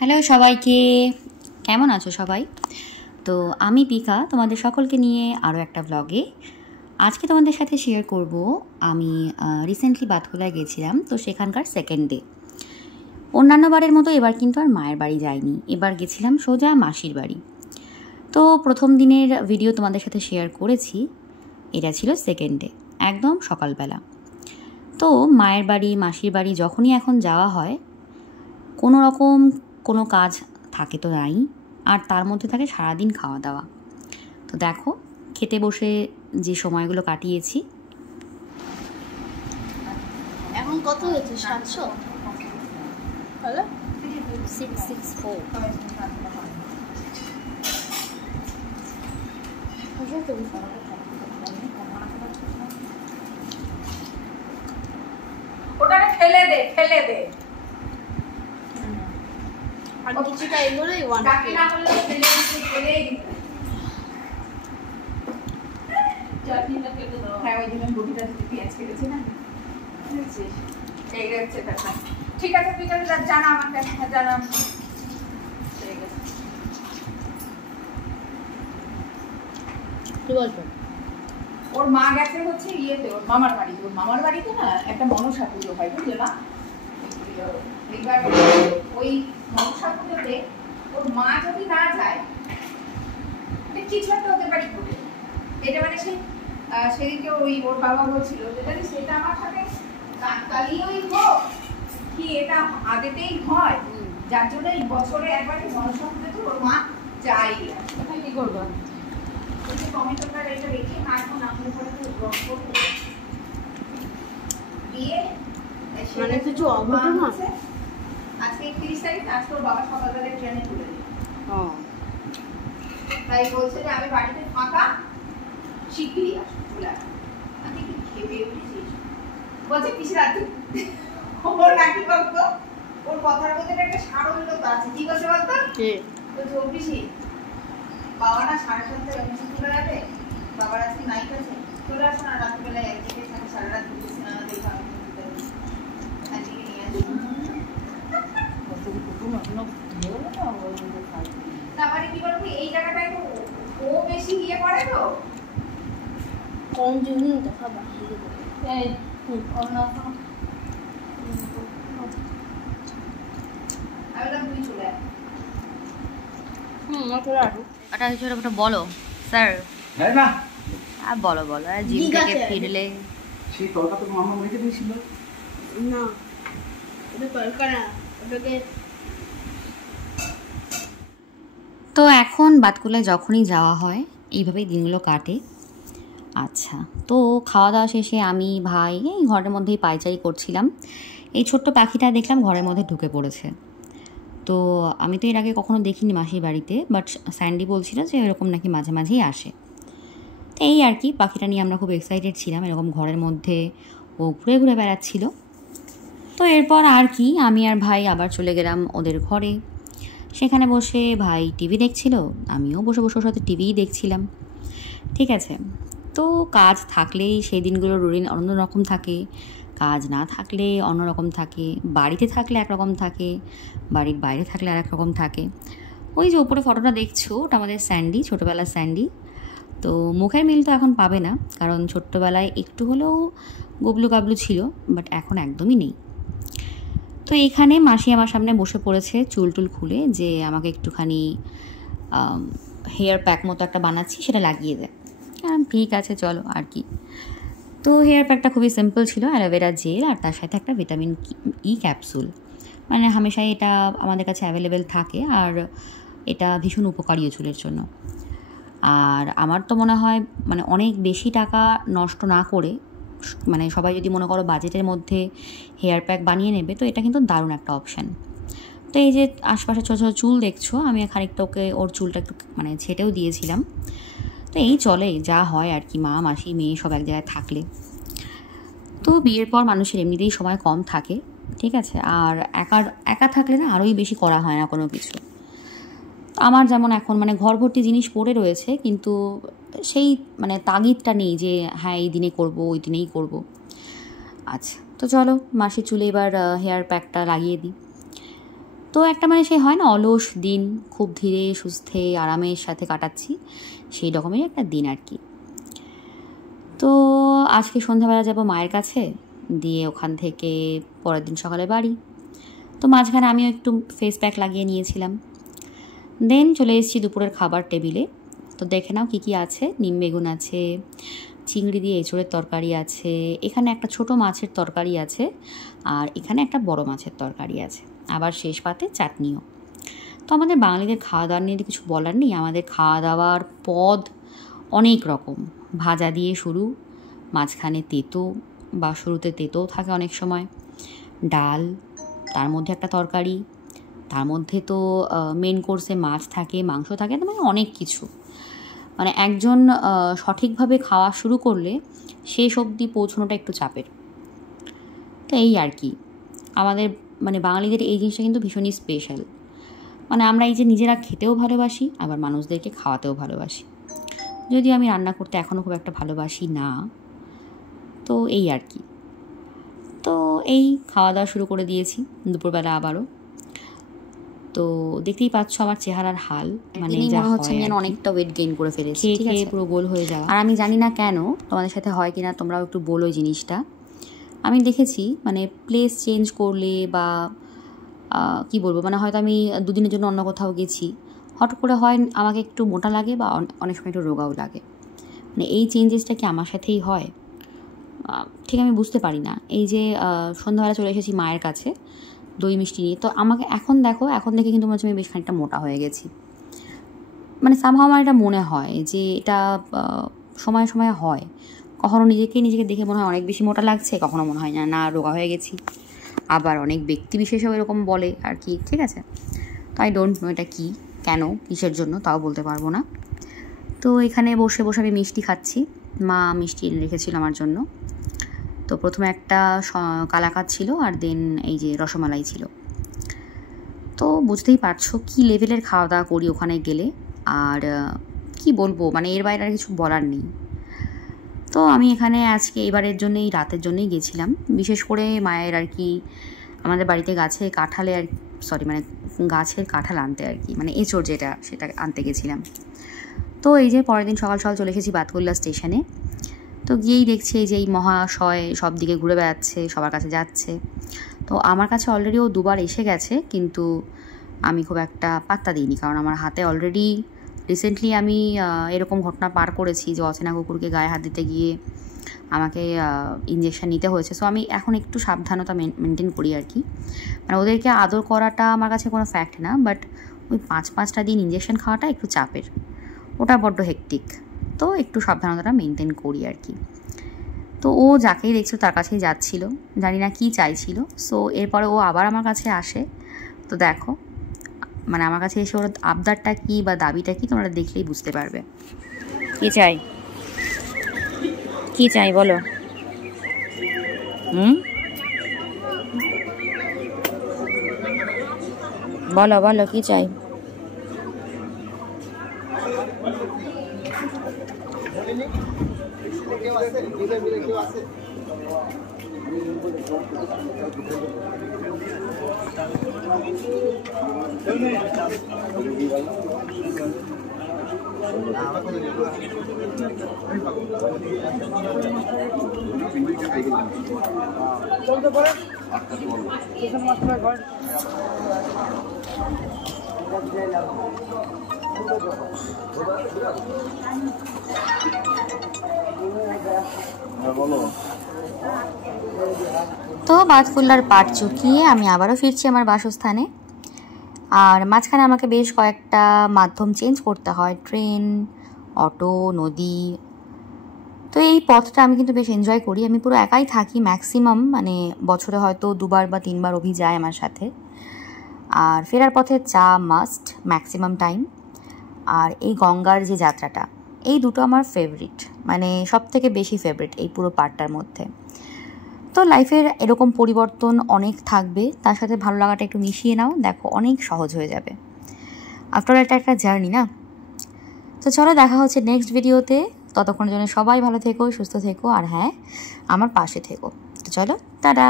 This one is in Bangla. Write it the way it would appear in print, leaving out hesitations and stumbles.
হ্যালো সবাইকে, কেমন আছো সবাই? তো আমি পিকা তোমাদের সকলকে নিয়ে আরও একটা ব্লগে আজকে তোমাদের সাথে শেয়ার করব। আমি রিসেন্টলি বাতকুলায় গেছিলাম, তো সেখানকার সেকেন্ড ডে। অন্যান্য বারের মতো এবার কিন্তু আর মায়ের বাড়ি যাইনি, এবার গেছিলাম সোজা মাসির বাড়ি। তো প্রথম দিনের ভিডিও তোমাদের সাথে শেয়ার করেছি, এটা ছিল সেকেন্ড ডে, একদম সকালবেলা। তো মায়ের বাড়ি মাসির বাড়ি যখনই এখন যাওয়া হয়, কোনো রকম কোনো কাজ থাকে তো নাই, আর তার মধ্যে থাকে সারাদিন খাওয়া দাওয়া। তো দেখো, খেতে বসে যে সময়গুলো কাটিয়েছি। এখন কত হয়েছে? 700। হ্যালো 664। ওটাকে ফেলে দে আর কিছুটা এগুলোই বাকি না করলে ফেলেই দিতে। চাটনিটা কেটে দাও। হ্যাঁ, ওই দিন বটিটা পেঁয়াজ কেটেছি না, বুঝছিস? এই হচ্ছে ব্যাপার। ঠিক আছে, তুই জানা আমাকে, জানা। ঠিক আছে, কি বলছো? ওর মা গেছে হচ্ছে ইয়েতে, ওর মামার বাড়িতে। ওর মামার বাড়িতে না একটা মনসা পুজো হয়, বুঝলে না? এবার ওই মনসা পুজোতে ওর মা যদি না যায়, কিছু একটা ওদের বাড়ি ঘটে। এটা মানে সেদিকে ওই ওর বাবা বলছিল যে সেটা আমার সাথে কাকতালীয়ই হোক কি এটা আদেতেই হয়, যার জন্য এই বছরে একবার মনসা পুজোতে ওর মা চাই। কোথায় কি করবো? টমেটোটা এটা রেখে এখন আপনার পরে রস করবো দিয়ে মানে কিছু অঘটন আছে। আজকে 31 তারিখ, আজকে ওর বাবা সকালবেলা ট্রেনে তুলে দিল। তাই বলছে যে আমি বাড়িতে ফাঁকা, শিগগিরই আসবো বলে। আমি কি খেপে উঠেছিস? বলছে কিসে রাখি ওর নাকি বলতো, ওর কথার মধ্যে একটা সারল্যতা আছে। কি বলছে বলতো? বলছে ও পিসি, বাবা না 7:30টায় অফিসে চলে যাবে, বাবার আজকে নাইট আছে, চলে আসো না রাত্রিবেলায় একদিকে থাকে, সারা রাত ঘুরতে সিনেমা দেখা একদিকে নিয়ে আসো। তারপরে কি বলতো, এই জায়গাটায় তো ও বেশি ইয়ে করে, তো কম জিনিস দেখা বাহিরে এই অন্য আমি তুই চলে আয়। চলে আসো। এটা হচ্ছে ওটা বলো স্যার। হ্যাঁ না, আর বলো আর জিম থেকে ফিরলে সেই তরকা তো মামা রেখে দিয়েছিল না, ওটা দরকার না, ওটাকে। তো এখন বাতকুলায় যখনই যাওয়া হয় এইভাবেই দিনগুলো কাটে। আচ্ছা, তো খাওয়া দাওয়া শেষে আমি ভাই এই ঘরের মধ্যেই পায়চারি করছিলাম। এই ছোট্ট পাখিটা দেখলাম ঘরের মধ্যে ঢুকে পড়েছে। তো আমি তো এর আগে কখনো দেখিনি মাসির বাড়িতে, বাট স্যান্ডি বলছিল যে এরকম নাকি মাঝে মাঝেই আসে। তো এই আর কি, পাখিটা নিয়ে আমরা খুব এক্সাইটেড ছিলাম, এরকম ঘরের মধ্যে ও ঘুরে ঘুরে বেড়াচ্ছিল। তো এরপর আর কি, আমি আর ভাই আবার চলে গেলাম ওদের ঘরে। সেখানে বসে ভাই টিভি দেখছিল, আমিও বসে বসে ওর সাথে টিভিই দেখছিলাম। ঠিক আছে, তো কাজ থাকলেই সেই দিনগুলো রুটিন অন্যরকম থাকে, কাজ না থাকলে অন্যরকম থাকে, বাড়িতে থাকলে একরকম থাকে, বাড়ির বাইরে থাকলে আর একরকম থাকে। ওই যে উপরে ফটোটা দেখছো, ওটা আমাদের স্যান্ডি, ছোটোবেলার স্যান্ডি। তো মুখের মিল তো এখন পাবে না, কারণ ছোট্টবেলায় একটু হলেও গবলু গাবলু ছিল, বাট এখন একদমই নেই। তো এইখানে মাসি আমার সামনে বসে পড়েছে চুল টুল খুলে, যে আমাকে একটুখানি হেয়ার প্যাক মতো একটা বানাচ্ছি, সেটা লাগিয়ে দেয়। ঠিক আছে চলো আর কি। তো হেয়ার প্যাকটা খুবই সিম্পল ছিল, অ্যালোভেরা জেল আর তার সাথে একটা ভিটামিন ই ক্যাপসুল। মানে হামেশাই এটা আমাদের কাছে অ্যাভেলেবেল থাকে, আর এটা ভীষণ উপকারীও চুলের জন্য। আর আমার তো মনে হয় মানে অনেক বেশি টাকা নষ্ট না করে, মানে সবাই যদি মনে করো বাজেটের মধ্যে হেয়ার প্যাক বানিয়ে নেবে, তো এটা কিন্তু দারুণ একটা অপশান। তো এই যে আশপাশে ছোটো ছোটো চুল দেখছো, আমি খানিকটা ওকে ওর চুলটা একটু মানে ছেটেও দিয়েছিলাম। তো এই চলে যা হয় আর কি, মা মাসি মেয়ে সব এক জায়গায় থাকলে। তো বিয়ের পর মানুষের এমনিতেই সময় কম থাকে, ঠিক আছে, আর একা থাকলে না আরোই বেশি করা হয় না কোনো কিছু। আমার যেমন এখন মানে ঘর ভর্তি জিনিস পড়ে রয়েছে, কিন্তু সেই মানে তাগিদটা নেই যে হ্যাঁ এই দিনে করব ওই দিনেই করব। আচ্ছা, তো চলো মাসির চুলে এবার হেয়ার প্যাকটা লাগিয়ে দিই। তো তো একটা মানে সে হয় না অলস দিন, খুব ধীরে সুস্থে আরামের সাথে কাটাচ্ছি, সেই রকমেরই একটা দিন আর কি। তো আজকে সন্ধ্যাবেলা যাব মায়ের কাছে, দিয়ে ওখান থেকে পরের দিন সকালে বাড়ি। তো মাঝখানে আমিও একটু ফেস প্যাক লাগিয়ে নিয়েছিলাম। দেন চলে এসেছি দুপুরের খাবার টেবিলে। তো দেখে নাও কী কী আছে। নিম বেগুন আছে, চিংড়ি দিয়ে এঁচোড়ের তরকারি আছে, এখানে একটা ছোট মাছের তরকারি আছে, আর এখানে একটা বড় মাছের তরকারি আছে, আবার শেষ পাতে চাটনিও। তো আমাদের বাঙালিদের খাওয়া দাওয়ার নিয়ে কিছু বলার নেই। আমাদের খাওয়া দাওয়ার পদ অনেক রকম, ভাজা দিয়ে শুরু, মাঝখানে তেতো বা শুরুতে তেতোও থাকে অনেক সময়, ডাল, তার মধ্যে একটা তরকারি, তার মধ্যে তো মেন কোর্সে মাছ থাকে, মাংস থাকে, মানে অনেক কিছু। মানে একজন সঠিকভাবে খাওয়া শুরু করলে শেষ অবধি পৌঁছানোটা একটু চাপের। তো এই আর কি, আমাদের মানে বাঙালিদের এই জিনিসটা কিন্তু ভীষণই স্পেশাল। মানে আমরা এই যে নিজেরা খেতেও ভালোবাসি, আবার মানুষদেরকে খাওয়াতেও ভালোবাসি, যদিও আমি রান্না করতে এখনও খুব একটা ভালোবাসি না। তো এই আর কি। তো এই খাওয়া দাওয়া শুরু করে দিয়েছি দুপুরবেলা আবারও। তো দেখতেই পাচ্ছ আমার চেহারার হাল, মানে মনে হচ্ছে যেন অনেকটা ওয়েট গেইন করে ফেলেছি, ঠিক আছে, পুরো গোল হয়ে যাওয়া। আর আমি জানি না কেন, তোমাদের সাথে হয় কিনা তোমরাও একটু বলো জিনিসটা। আমি দেখেছি মানে প্লেস চেঞ্জ করলে বা কি বলবো, মানে হয়তো আমি দুদিনের জন্য অন্য কোথাও গেছি, হট করে হয় আমাকে একটু মোটা লাগে বা অনেক সময় একটু রোগাও লাগে। মানে এই চেঞ্জেসটা কি আমার সাথেই হয় ঠিক আমি বুঝতে পারি না। এই যে সন্ধ্যাবেলা চলে এসেছি মায়ের কাছে দই মিষ্টি নিয়ে, তো আমাকে এখন দেখো, এখন দেখে কিন্তু মনে হচ্ছে আমি বেশ খানিকটা মোটা হয়ে গেছি। মানে সামহাও আমার এটা মনে হয় যে এটা সময়ে সময়ে হয়, কখনো নিজেকে দেখে মনে হয় অনেক বেশি মোটা লাগছে, কখনো মনে হয় না রোগা হয়ে গেছি। আবার অনেক ব্যক্তি বিশেষও এরকম বলে আর কি, ঠিক আছে। তো আই ডোন্ট নো এটা কী, কেন, কিসের জন্য তাও বলতে পারবো না। তো এখানে বসে বসে আমি মিষ্টি খাচ্ছি, মা মিষ্টি এনে রেখেছিল আমার জন্য। তো প্রথমে একটা কালাকাঁদ ছিল, আর দেন এই যে রসমালাই ছিল। তো বুঝতেই পারছো কী লেভেলের খাওয়া দাওয়া করি ওখানে গেলে, আর কি বলবো, মানে এর বাইরে আর কিছু বলার নেই। তো আমি এখানে আজকে এবারের জন্য এই রাতের জন্যই গেছিলাম, বিশেষ করে মায়ের আর কি আমাদের বাড়িতে গাছের কাঁঠাল আনতে আর কি, মানে এঁচোড় যেটা সেটা আনতে গেছিলাম। তো এই যে পরের দিন সকাল সকাল চলে এসেছি বাতকুল্লা স্টেশনে। তো গিয়েই দেখছি এই যে এই মহাশয় সব দিকে ঘুরে বেড়াচ্ছে, সবার কাছে যাচ্ছে। তো আমার কাছে অলরেডি ও দুবার এসে গেছে, কিন্তু আমি খুব একটা পাত্তা দিইনি, কারণ আমার হাতে অলরেডি রিসেন্টলি আমি এরকম ঘটনা পার করেছি যে অচেনা কুকুরকে গায়ে হাত দিতে গিয়ে আমাকে ইঞ্জেকশন নিতে হয়েছে। সো আমি এখন একটু সাবধানতা মেনটেন করি আর কি। মানে ওদেরকে আদর করাটা আমার কাছে কোনো ফ্যাক্ট না, বাট ওই 5-5টা দিন ইঞ্জেকশন খাওয়াটা একটু চাপের, ওটা বড্ড হেকটিক। তো একটু সাবধানতাটা মেনটেন করি আর কি। তো ও যাকেই দেখছিল তার কাছেই যাচ্ছিল, জানি না কী চাইছিল। সো এরপরে ও আবার আমার কাছে আসে। তো দেখো মানে আমার কাছে এসে ওর আবদারটা কী বা দাবিটা কী তোমরা দেখলেই বুঝতে পারবে। কী চাই বলো? বলো কী চাই? তো বাতকুল্লার পাট চুকিয়ে আমি আবারও ফিরছি আমার বাসস্থানে। আর মাঝখানে আমাকে বেশ কয়েকটা মাধ্যম চেঞ্জ করতে হয়, ট্রেন, অটো, নদী। তো এই পথটা আমি কিন্তু বেশ এনজয় করি। আমি পুরো একাই থাকি ম্যাক্সিমাম, মানে বছরে হয়তো 2বার বা 3বার অভি যায় আমার সাথে। আর ফেরার পথে চা মাস্ট ম্যাক্সিমাম টাইম। আর এই গঙ্গার যে যাত্রাটা, এই দুটো আমার ফেভারিট, মানে সব থেকে বেশি ফেভারিট এই পুরো পার্টটার মধ্যে। তো লাইফের এরকম পরিবর্তন অনেক থাকবে, তার সাথে ভালো লাগাটা একটু মিশিয়ে নাও, দেখো অনেক সহজ হয়ে যাবে। আফটার এটা একটা জার্নি না। তো চলো দেখা হচ্ছে নেক্সট ভিডিওতে। ততক্ষণের জন্য সবাই ভালো থেকো, সুস্থ থেকো, আর হ্যাঁ আমার পাশে থেকো। তো চলো, টাটা।